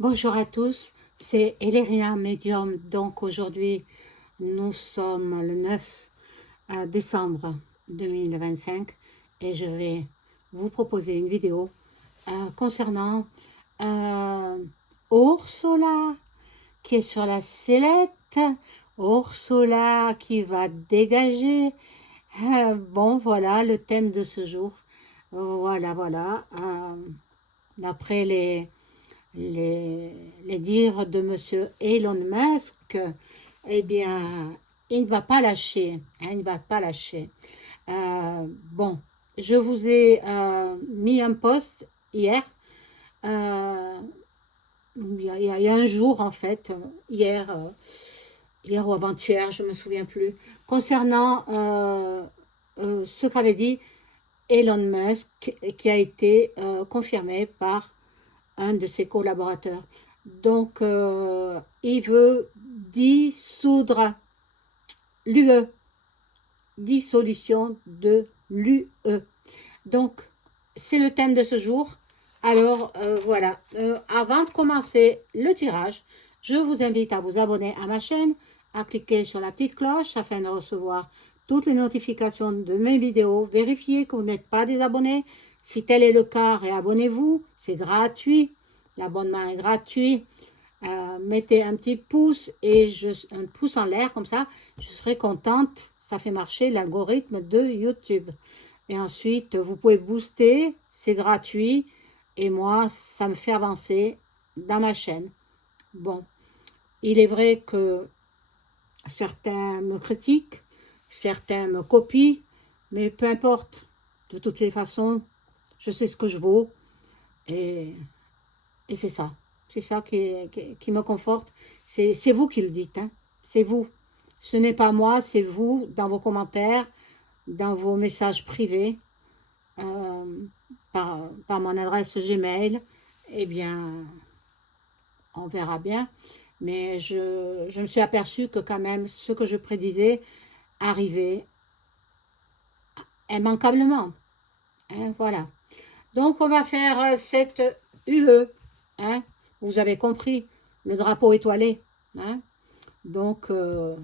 Bonjour à tous, c'est Eléria Medium. Donc aujourd'hui, nous sommes le 9 décembre 2025 et je vais vous proposer une vidéo concernant euh, Ursula qui est sur la sellette, Ursula qui va dégager. Bon, voilà le thème de ce jour. Voilà. D'après les dires de monsieur Elon Musk, eh bien, il ne va pas lâcher. Il ne va pas lâcher. Bon, je vous ai mis un post hier, euh, il y a un jour en fait, hier ou avant-hier, je ne me souviens plus, concernant ce qu'avait dit Elon Musk, qui a été confirmé par un de ses collaborateurs. Donc, il veut dissoudre l'UE, dissolution de l'UE. Donc, c'est le thème de ce jour. Alors, voilà. Avant de commencer le tirage, je vous invite à vous abonner à ma chaîne, à cliquer sur la petite cloche afin de recevoir toutes les notifications de mes vidéos. Vérifiez que vous n'êtes pas des abonnés. Si tel est le cas, réabonnez-vous. C'est gratuit. L'abonnement est gratuit. Mettez un petit pouce et un pouce en l'air comme ça. Je serai contente. Ça fait marcher l'algorithme de YouTube. Et ensuite, vous pouvez booster. C'est gratuit. Et moi, ça me fait avancer dans ma chaîne. Bon, il est vrai que certains me critiquent, certains me copient, mais peu importe. De toutes les façons, je sais ce que je vaux et, et c'est ça. C'est ça qui me conforte. C'est vous qui le dites, hein. C'est vous. Ce n'est pas moi, c'est vous dans vos commentaires, dans vos messages privés, euh, par mon adresse Gmail. Eh bien, on verra bien. Mais je me suis aperçue que quand même, ce que je prédisais arrivait immanquablement. Hein, voilà. Donc, on va faire cette UE. Hein, vous avez compris, le drapeau étoilé. Hein, donc, on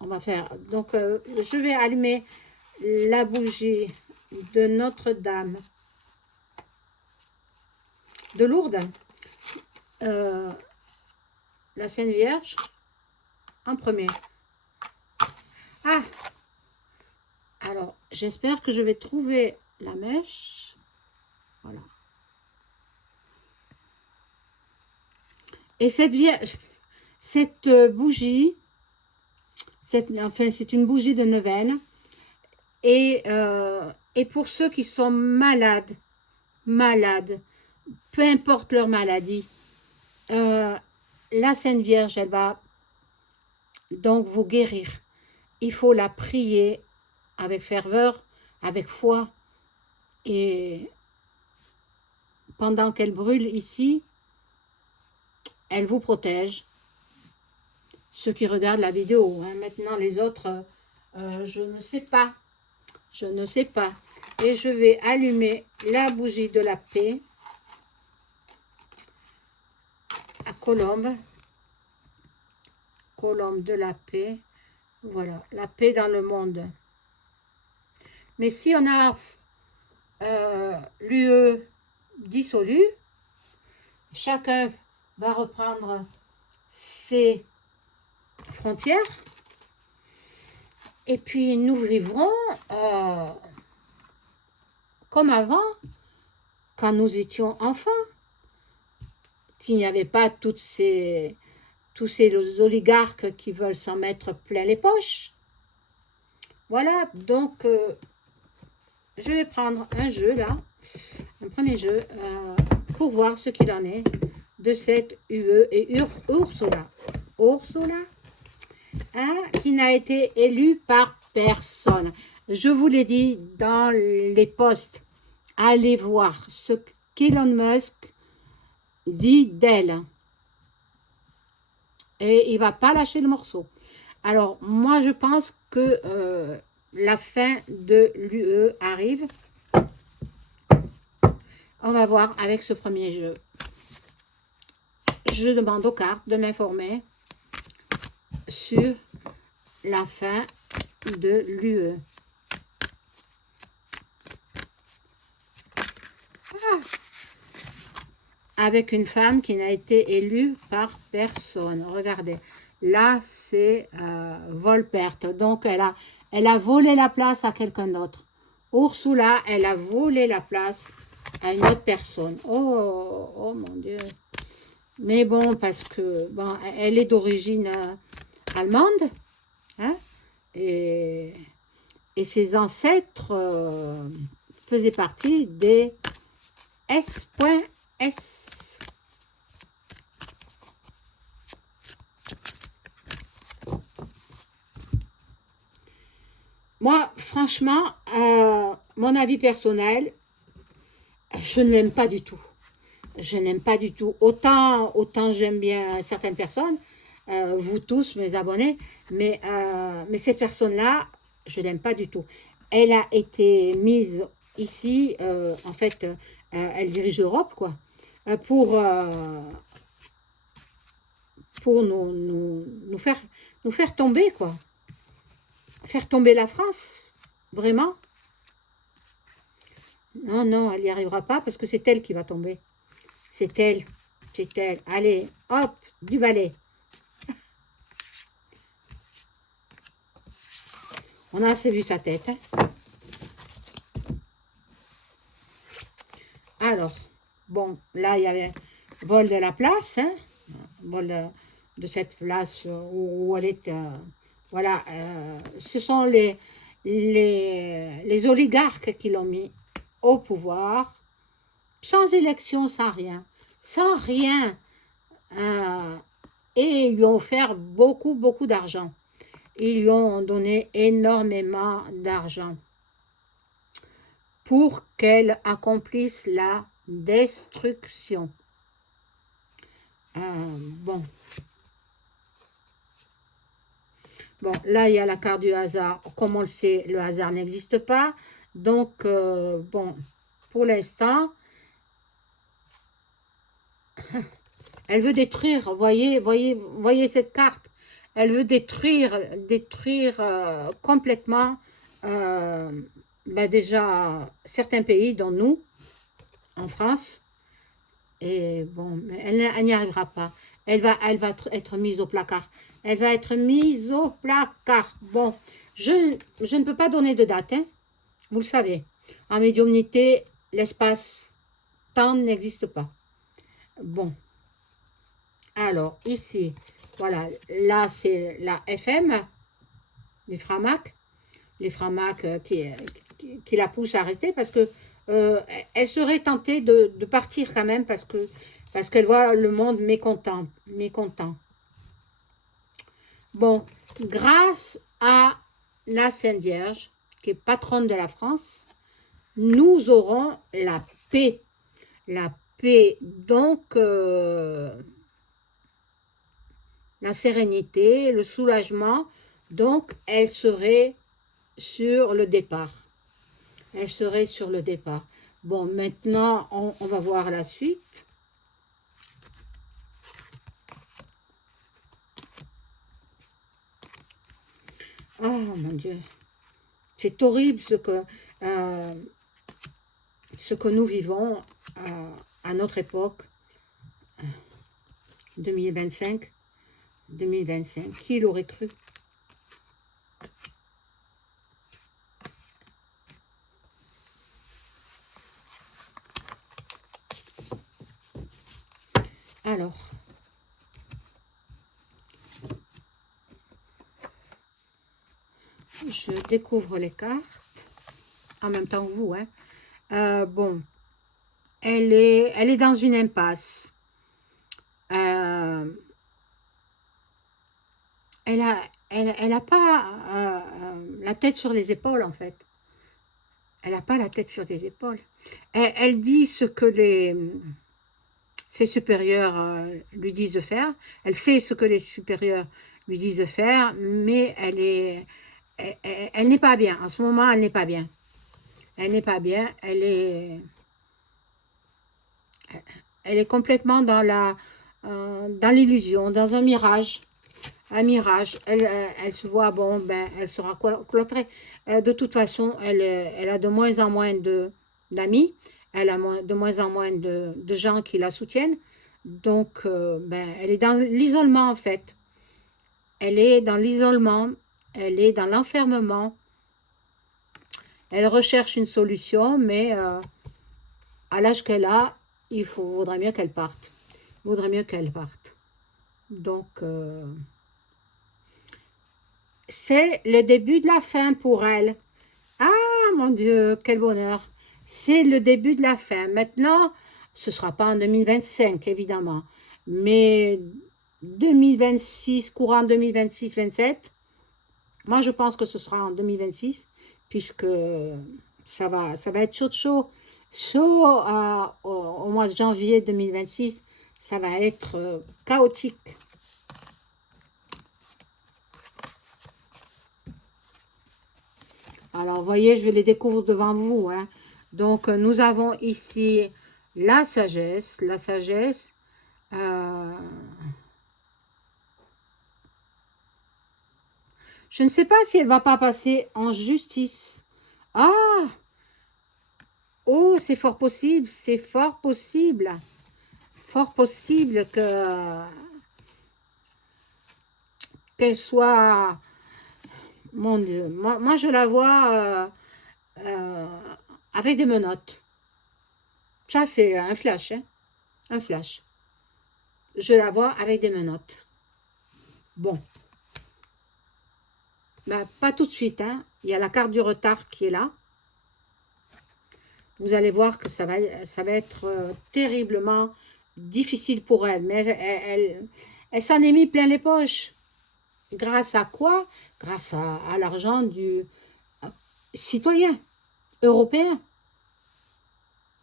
va faire. Donc, je vais allumer la bougie de Notre-Dame de Lourdes, la Sainte Vierge, en premier. Ah, alors, j'espère que je vais trouver la mèche. Voilà. Et cette bougie, enfin, c'est une bougie de neuvaine. Et pour ceux qui sont malades, peu importe leur maladie, la Sainte Vierge, elle va donc vous guérir. Il faut la prier avec ferveur, avec foi. Et pendant qu'elle brûle ici, elle vous protège. Ceux qui regardent la vidéo, hein. Maintenant les autres, je ne sais pas. Je ne sais pas. Et je vais allumer la bougie de la paix à colombe. Colombe de la paix. Voilà, la paix dans le monde. Mais si on a l'UE dissolu, chacun va reprendre ses frontières. Et puis nous vivrons comme avant, quand nous étions enfants, qu'il n'y avait pas tous ces oligarques qui veulent s'en mettre plein les poches. Voilà, donc je vais prendre un jeu là, un premier jeu, pour voir ce qu'il en est de cette UE et Ursula. Ursula, hein, qui n'a été élue par personne. Je vous l'ai dit dans les posts, allez voir ce qu'Elon Musk dit d'elle. Et il ne va pas lâcher le morceau. Alors, moi, je pense que la fin de l'UE arrive. On va voir avec ce premier jeu. je demande aux cartes de m'informer sur la fin de l'UE. Avec une femme qui n'a été élue par personne. Regardez, là c'est vol-perte. Donc elle a volé la place à quelqu'un d'autre. Ursula, elle a volé la place à une autre personne. Oh, oh mon Dieu. Mais bon, parce que bon, elle est d'origine allemande. Hein, et ses ancêtres faisaient partie des S.S. Moi, franchement, mon avis personnel, je ne l'aime pas du tout. Je n'aime pas du tout. Autant j'aime bien certaines personnes, vous tous, mes abonnés, mais cette personne-là, je ne l'aime pas du tout. Elle a été mise ici, en fait, elle dirige l'Europe, quoi, pour nous faire tomber, quoi. Faire tomber la France, vraiment. Non, non, elle n'y arrivera pas parce que c'est elle qui va tomber. C'est elle, c'est elle. Allez, hop, du balai. On a assez vu sa tête. Hein. Alors, bon, là, il y avait vol de la place, hein, vol de cette place où elle est... voilà, ce sont les oligarques qui l'ont mis au pouvoir, sans élection, sans rien. Sans rien. Et ils lui ont offert beaucoup, beaucoup d'argent. Ils lui ont donné énormément d'argent pour qu'elle accomplisse la destruction. Bon. Bon, là, il y a la carte du hasard. Comme on le sait, le hasard n'existe pas. Donc, bon, pour l'instant, elle veut détruire. Voyez cette carte. Elle veut détruire complètement ben déjà certains pays, dont nous, en France. Et bon, elle n'y arrivera pas. Elle va être mise au placard. Elle va être mise au placard. Bon, je ne peux pas donner de date, hein, vous le savez. En médiumnité, l'espace-temps n'existe pas. Bon, alors ici, voilà, là c'est la FM, les Framac. Les Framac qui la poussent à rester parce que elle serait tentée de partir quand même parce qu'elle voit le monde mécontent. Bon, grâce à la Sainte Vierge, qui est patronne de la France, nous aurons la paix. La paix, donc la sérénité, le soulagement. Donc, elle serait sur le départ. Elle serait sur le départ. Bon, maintenant, on va voir la suite. Oh mon Dieu, c'est horrible ce que nous vivons à notre époque, 2025. Qui l'aurait cru? Alors, je découvre les cartes en même temps que vous. Hein. Bon, elle est dans une impasse. Elle a pas la tête sur les épaules, en fait. Elle n'a pas la tête sur les épaules. Elle dit ce que ses supérieurs lui disent de faire. Elle fait ce que les supérieurs lui disent de faire, mais elle n'est pas bien. En ce moment, elle n'est pas bien. Elle n'est pas bien. Elle est complètement dans dans l'illusion, dans un mirage. Un mirage. Elle se voit, bon, ben, elle sera cloîtrée. De toute façon, elle a de moins en moins d'amis. Elle a de moins en moins de gens qui la soutiennent. Donc, ben, elle est dans l'isolement, en fait. Elle est dans l'isolement. Elle est dans l'enfermement. Elle recherche une solution, mais à l'âge qu'elle a, vaudrait mieux qu'elle parte. Il vaudrait mieux qu'elle parte. Donc, c'est le début de la fin pour elle. Ah, mon Dieu, quel bonheur. C'est le début de la fin. Maintenant, ce ne sera pas en 2025, évidemment. Mais 2026, courant 2026-27, moi, je pense que ce sera en 2026, puisque ça va être chaud. Chaud au mois de janvier 2026, ça va être chaotique. Alors, vous voyez, je les découvre devant vous. Hein. Donc, nous avons ici la sagesse. La sagesse. Je ne sais pas si elle ne va pas passer en justice. Ah! Oh, c'est fort possible. C'est fort possible. Fort possible qu'elle soit... Mon Dieu. Moi, je la vois avec des menottes. Ça, c'est un flash. Hein? Un flash. Je la vois avec des menottes. Bon. Ben, pas tout de suite. Hein. Il y a la carte du retard qui est là. Vous allez voir que ça va être terriblement difficile pour elle. Mais elle s'en est mis plein les poches. Grâce à quoi? Grâce à l'argent du citoyen européen.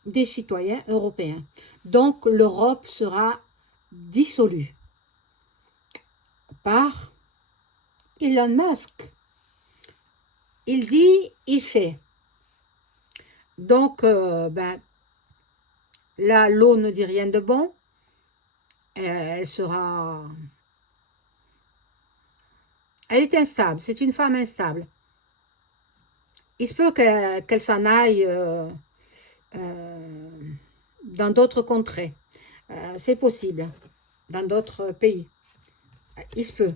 Des citoyens européens. Donc, l'Europe sera dissolue par Elon Musk. Il dit, il fait. Donc, ben, là, l'eau ne dit rien de bon. Elle sera... Elle est instable. C'est une femme instable. Il se peut qu'elle s'en aille dans d'autres contrées. C'est possible. Dans d'autres pays. Il se peut.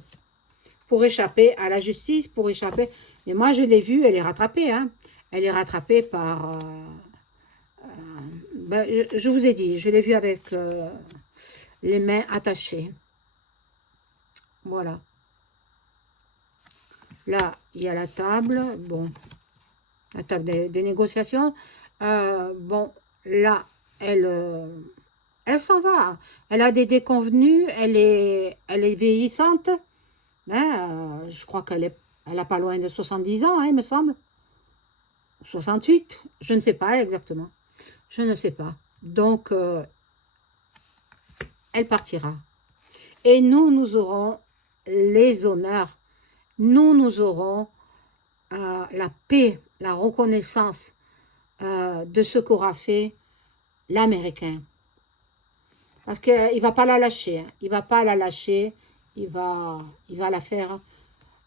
Pour échapper à la justice, pour échapper... Mais moi, je l'ai vue, elle est rattrapée. Hein. Elle est rattrapée par... ben, je vous ai dit, je l'ai vue avec les mains attachées. Voilà. Là, il y a la table. Bon, la table des négociations. Bon, là, elle s'en va. Elle a des déconvenues. Elle est vieillissante. Hein, je crois qu'elle a pas loin de 70 ans, hein, il me semble. 68, je ne sais pas exactement. Je ne sais pas. Donc, elle partira. Et nous aurons les honneurs. Nous aurons la paix, la reconnaissance de ce qu'aura fait l'Américain. Parce qu'il ne va pas la lâcher. Hein. Il ne va pas la lâcher. Il va la faire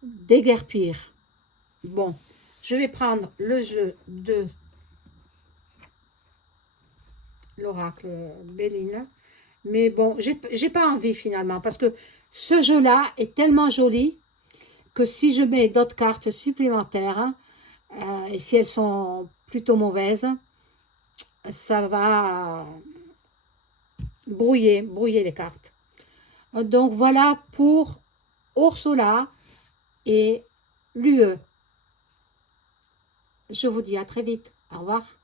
déguerpir. Bon, je vais prendre le jeu de l'oracle Béline. Mais bon, j'ai pas envie finalement. Parce que ce jeu-là est tellement joli que si je mets d'autres cartes supplémentaires, et si elles sont plutôt mauvaises, ça va brouiller les cartes. Donc voilà pour Ursula et l'UE. Je vous dis à très vite. Au revoir.